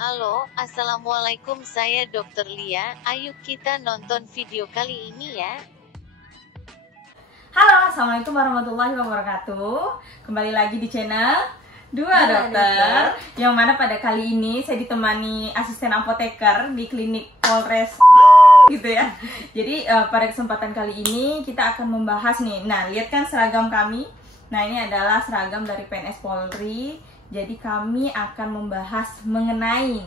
Halo, Assalamualaikum, saya Dr. Lia. Ayo kita nonton video kali ini ya. Halo, Assalamualaikum warahmatullahi wabarakatuh. Kembali lagi di channel Dua Dokter, yang mana pada kali ini saya ditemani asisten apoteker di klinik Polres gitu ya. Jadi pada kesempatan kali ini kita akan membahas nih. Nah, lihat kan seragam kami. Nah, ini adalah seragam dari PNS Polri. Jadi kami akan membahas mengenai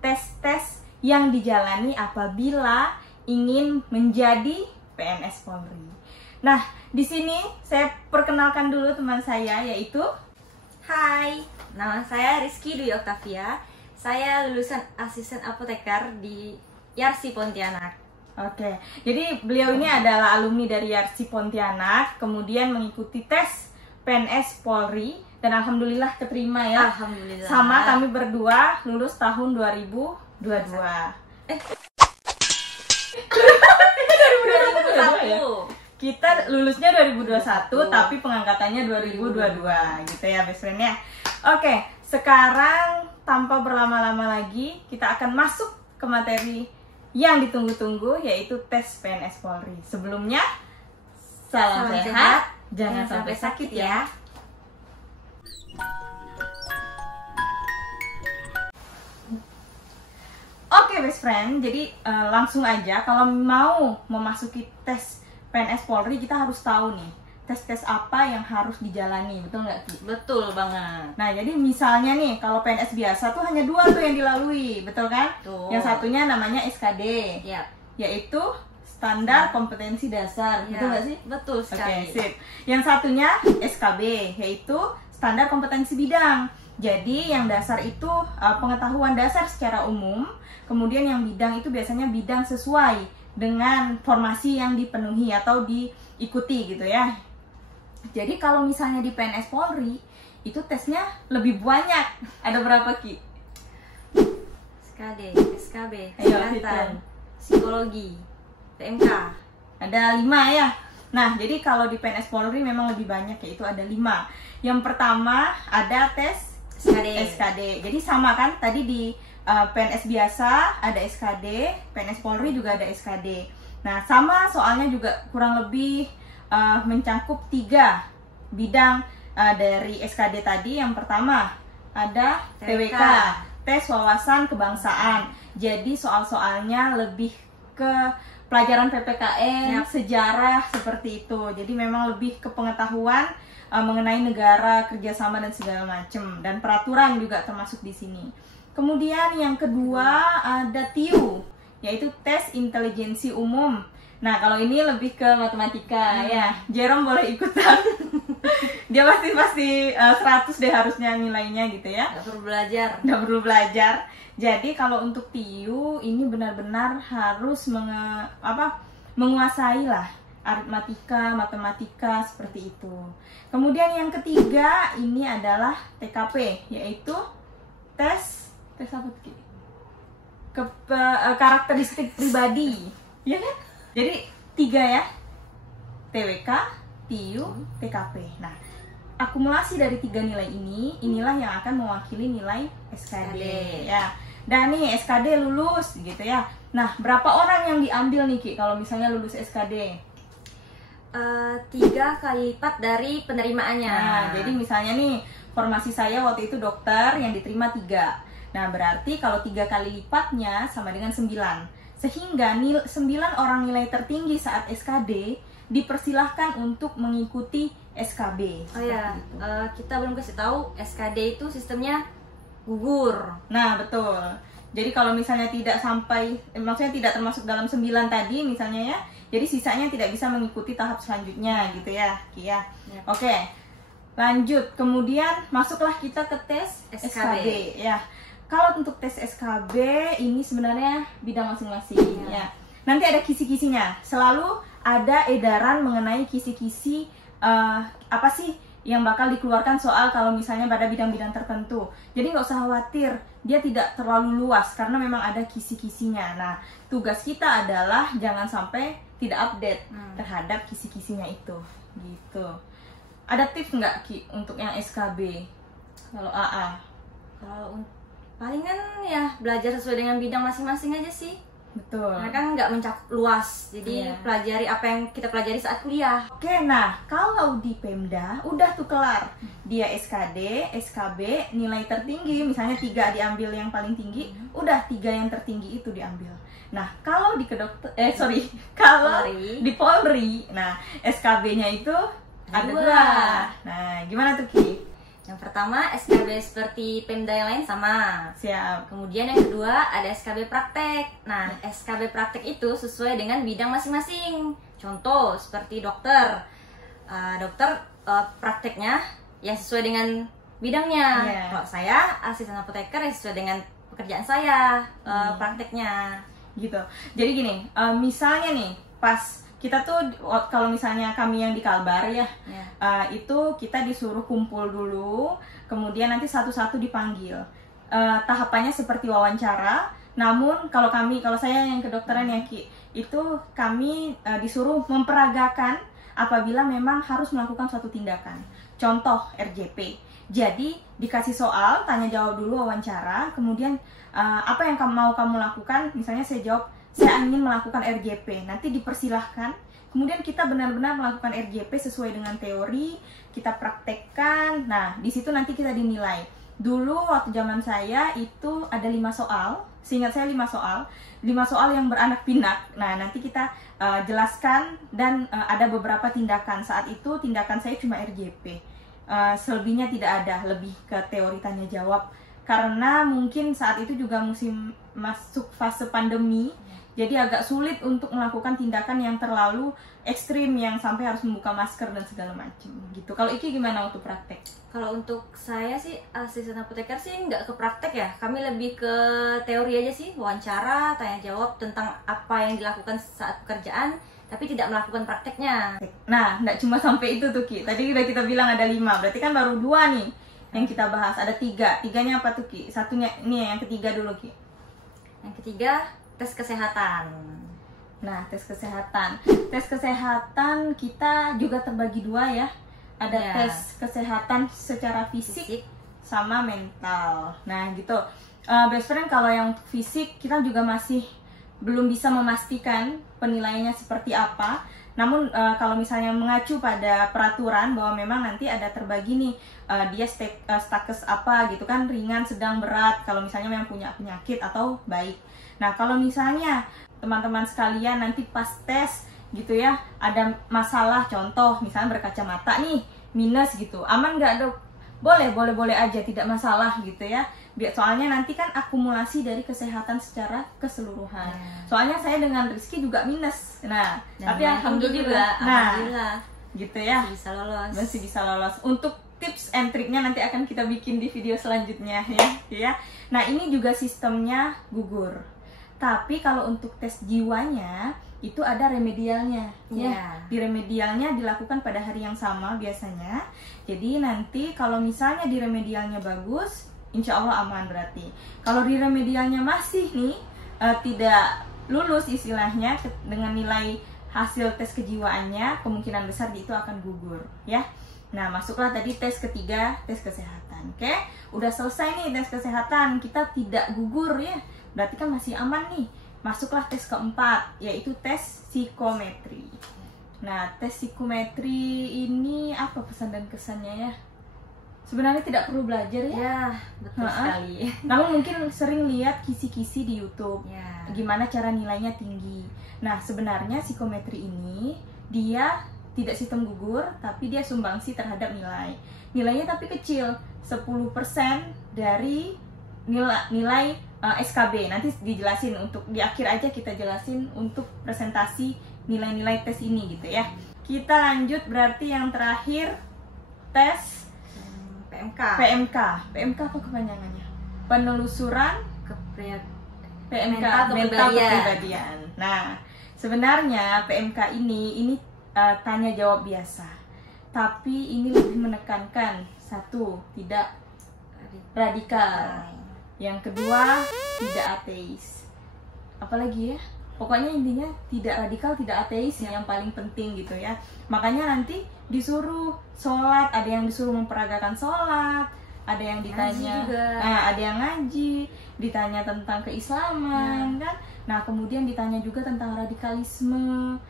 tes-tes yang dijalani apabila ingin menjadi PNS Polri. Nah, di sini saya perkenalkan dulu teman saya, yaitu Hai, nama saya Rizky Dwi Oktavia. Saya lulusan asisten apoteker di Yarsi Pontianak. Oke, jadi beliau ini adalah alumni dari Yarsi Pontianak, kemudian mengikuti tes PNS Polri, dan alhamdulillah keterima ya. Alhamdulillah. Sama kami berdua lulus tahun 2022. 2021 ya? Kita lulusnya 2021, tapi pengangkatannya 2022 gitu ya best friend ya. Oke, sekarang tanpa berlama-lama lagi kita akan masuk ke materi yang ditunggu-tunggu, yaitu tes PNS Polri. Sebelumnya, salam sehat, jangan sampai sakit ya. Oke best friend, jadi langsung aja kalau mau memasuki tes PNS Polri kita harus tahu nih tes-tes apa yang harus dijalani, betul nggak Ki? Betul banget. Nah jadi misalnya nih kalau PNS biasa tuh hanya dua tuh yang dilalui, betul kan? Tuh. Yang satunya namanya SKD, Yap. yaitu standar kompetensi dasar, betul nggak sih? Betul sekali. Oke, sip. Yang satunya SKB, yaitu standar kompetensi bidang. Jadi yang dasar itu pengetahuan dasar secara umum, kemudian yang bidang itu biasanya bidang sesuai dengan formasi yang dipenuhi atau diikuti gitu ya. Jadi kalau misalnya di PNS Polri itu tesnya lebih banyak. Ada berapa Ki? SKD, SKB, Ayo, kesehatan, hitung. psikologi, PMK. Ada 5 ya. Nah jadi kalau di PNS Polri memang lebih banyak, yaitu ada 5. Yang pertama ada tes SKD. Jadi sama kan tadi di PNS biasa ada SKD, PNS Polri juga ada SKD. Nah sama soalnya juga kurang lebih mencakup 3 bidang dari SKD tadi. Yang pertama ada TWK, tes wawasan kebangsaan. Jadi soal-soalnya lebih ke pelajaran PPKN, sejarah seperti itu. Jadi memang lebih ke pengetahuan mengenai negara, kerjasama dan segala macam, dan peraturan juga termasuk di sini. Kemudian yang kedua ada TIU, yaitu tes intelijensi umum. Nah kalau ini lebih ke matematika ya. Jerome boleh ikutan. Dia pasti 100 deh harusnya nilainya gitu ya. Nggak perlu belajar. Nggak perlu belajar. Jadi kalau untuk TIU ini benar-benar harus menguasai lah aritmatika, matematika seperti itu. Kemudian yang ketiga ini adalah TKP, yaitu tes apa Ki? Karakteristik pribadi, ya kan? Jadi 3 ya, TWK, TIU, TKP. Nah, akumulasi dari 3 nilai ini, inilah yang akan mewakili nilai SKD. Ya. Dan nih SKD lulus gitu ya. Nah, berapa orang yang diambil nih Ki kalau misalnya lulus SKD? 3 kali lipat dari penerimaannya. Nah, jadi misalnya nih formasi saya waktu itu dokter yang diterima 3. Nah, berarti kalau 3 kali lipatnya sama dengan 9. Sehingga 9 orang nilai tertinggi saat SKD dipersilahkan untuk mengikuti SKB. Oh ya, kita belum kasih tahu SKD itu sistemnya gugur. Nah, betul. Jadi kalau misalnya tidak sampai, maksudnya tidak termasuk dalam 9 tadi misalnya ya, jadi sisanya tidak bisa mengikuti tahap selanjutnya gitu ya, Ki ya. Oke, lanjut. Kemudian masuklah kita ke tes SKB ya. Kalau untuk tes SKB ini sebenarnya bidang masing-masing ya. Nanti ada kisi-kisinya. Selalu ada edaran mengenai kisi-kisi apa sih yang bakal dikeluarkan soal kalau misalnya pada bidang-bidang tertentu. Jadi nggak usah khawatir, dia tidak terlalu luas karena memang ada kisi-kisinya. Nah, tugas kita adalah jangan sampai tidak update terhadap kisi-kisinya itu, gitu. Ada tips nggak Ki untuk yang SKB? Kalau AA? Kalau Palingan ya belajar sesuai dengan bidang masing-masing aja sih. Betul. Karena kan nggak mencakup luas, jadi Iya. pelajari apa yang kita pelajari saat kuliah. Oke, nah kalau di Pemda udah tuh kelar, dia SKD, SKB, nilai tertinggi, misalnya 3 diambil yang paling tinggi, udah 3 yang tertinggi itu diambil. Nah kalau di kalau Polri. di Polri, nah SKB-nya itu ada 2. Dua. Nah gimana tuh Ki? Yang pertama SKB seperti Pemda yang lain sama. Siap. Kemudian yang kedua ada SKB praktek. Nah, SKB praktek itu sesuai dengan bidang masing-masing. Contoh seperti dokter. Prakteknya ya sesuai dengan bidangnya. Iya. Kalau saya asisten apoteker ya sesuai dengan pekerjaan saya prakteknya. Gitu. Jadi gini, misalnya nih pas kita tuh kalau misalnya kami yang di Kalbar ya, itu kita disuruh kumpul dulu, kemudian nanti satu-satu dipanggil. Tahapannya seperti wawancara. Namun kalau saya yang kedokteran ya Ki, itu kami disuruh memperagakan apabila memang harus melakukan suatu tindakan. Contoh RJP. Jadi dikasih soal, tanya jawab dulu wawancara, kemudian apa yang mau kamu lakukan? Misalnya saya jawab, saya ingin melakukan RJP. Nanti dipersilahkan. Kemudian kita benar-benar melakukan RJP sesuai dengan teori, kita praktekkan. Nah, di situ nanti kita dinilai. Dulu waktu zaman saya itu ada 5 soal. Seingat saya 5 soal. 5 soal yang beranak pinak. Nah, nanti kita jelaskan dan ada beberapa tindakan. Saat itu tindakan saya cuma RJP. Selebihnya tidak ada, lebih ke teori tanya jawab. Karena mungkin saat itu juga musim masuk fase pandemi. Jadi agak sulit untuk melakukan tindakan yang terlalu ekstrim yang sampai harus membuka masker dan segala macam gitu. Kalau Iki gimana untuk praktek? Kalau untuk saya sih asisten apoteker sih nggak ke praktek ya. Kami lebih ke teori aja sih, wawancara, tanya jawab tentang apa yang dilakukan saat pekerjaan, tapi tidak melakukan prakteknya. Nah, nggak cuma sampai itu tuh Ki. Tadi udah kita bilang ada 5, berarti kan baru 2 nih yang kita bahas. Ada 3. 3-nya apa tuh Ki? Satunya ini yang ketiga dulu Ki. Yang ketiga tes kesehatan. Nah, tes kesehatan. Tes kesehatan kita juga terbagi 2 ya. Ada tes kesehatan secara fisik sama mental. Nah, gitu. Best friend, kalau yang fisik kita juga masih belum bisa memastikan penilaiannya seperti apa. Namun kalau misalnya mengacu pada peraturan bahwa memang nanti ada terbagi nih dia status apa gitu kan, ringan, sedang, berat. Kalau misalnya memang punya penyakit atau baik. Nah, kalau misalnya teman-teman sekalian nanti pas tes gitu ya, ada masalah, contoh misalnya berkacamata nih, minus gitu, aman nggak dok? Boleh aja, tidak masalah gitu ya. Soalnya nanti kan akumulasi dari kesehatan secara keseluruhan. Soalnya saya dengan Rizky juga minus. Nah, tapi alhamdulillah. Alhamdulillah. Gitu ya. Masih bisa lolos. Untuk tips and triknya nanti akan kita bikin di video selanjutnya ya. Nah, ini juga sistemnya gugur. Tapi kalau untuk tes jiwanya itu ada remedialnya ya. Di remedialnya dilakukan pada hari yang sama biasanya. Jadi nanti kalau misalnya di remedialnya bagus, insya Allah aman berarti. Kalau di remedialnya masih nih tidak lulus istilahnya dengan nilai hasil tes kejiwaannya, kemungkinan besar itu akan gugur ya. Nah, masuklah tadi tes ketiga, tes kesehatan. Oke, udah selesai nih tes kesehatan, kita tidak gugur ya. Berarti kan masih aman nih. Masuklah tes keempat, yaitu tes psikometri. Nah, tes psikometri ini apa pesan dan kesannya ya? Sebenarnya tidak perlu belajar ya? Ya, betul sekali. Namun mungkin sering lihat kisi-kisi di YouTube. Ya. Gimana cara nilainya tinggi. Nah, sebenarnya psikometri ini dia tidak sistem gugur, tapi dia sumbangsi terhadap nilai. Nilainya tapi kecil, 10% dari nilai SKB. Nanti dijelasin, untuk di akhir aja kita jelasin untuk presentasi nilai-nilai tes ini gitu ya. Kita lanjut berarti yang terakhir tes PMK apa kepanjangannya? Penelusuran PMK mental kepribadian. Nah, sebenarnya PMK ini tanya jawab biasa. Tapi ini lebih menekankan, 1, tidak radikal. Yang kedua, tidak ateis. Apalagi ya? Pokoknya intinya tidak radikal, tidak ateis yang paling penting gitu ya. Makanya nanti disuruh sholat, ada yang disuruh memperagakan sholat, ada yang ditanya, juga. ada yang ngaji, ditanya tentang keislaman, kan? Nah, kemudian ditanya juga tentang radikalisme,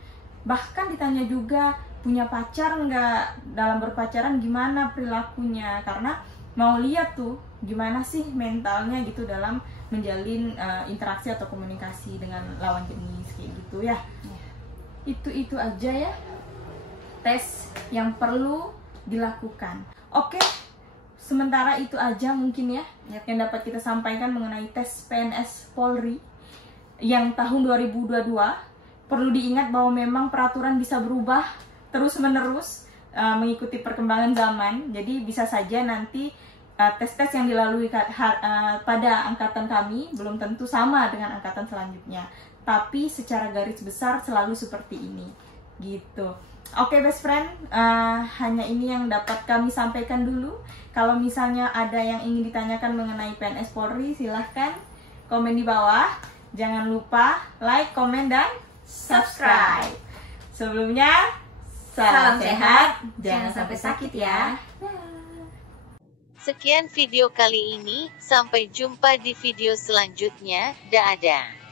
bahkan ditanya juga punya pacar nggak, dalam berpacaran gimana perilakunya, karena mau lihat tuh gimana sih mentalnya gitu dalam menjalin interaksi atau komunikasi dengan lawan jenis kayak gitu ya. Itu aja ya tes yang perlu dilakukan. Oke, sementara itu aja mungkin ya yang dapat kita sampaikan mengenai tes PNS Polri yang tahun 2022. Perlu diingat bahwa memang peraturan bisa berubah terus-menerus mengikuti perkembangan zaman. Jadi bisa saja nanti tes-tes yang dilalui pada angkatan kami belum tentu sama dengan angkatan selanjutnya. Tapi secara garis besar selalu seperti ini gitu. Oke best friend, hanya ini yang dapat kami sampaikan dulu. Kalau misalnya ada yang ingin ditanyakan mengenai PNS Polri, silahkan komen di bawah. Jangan lupa like, komen, dan subscribe. Sebelumnya, salam sehat, jangan sampai sakit ya. Sekian video kali ini, sampai jumpa di video selanjutnya. Dadah.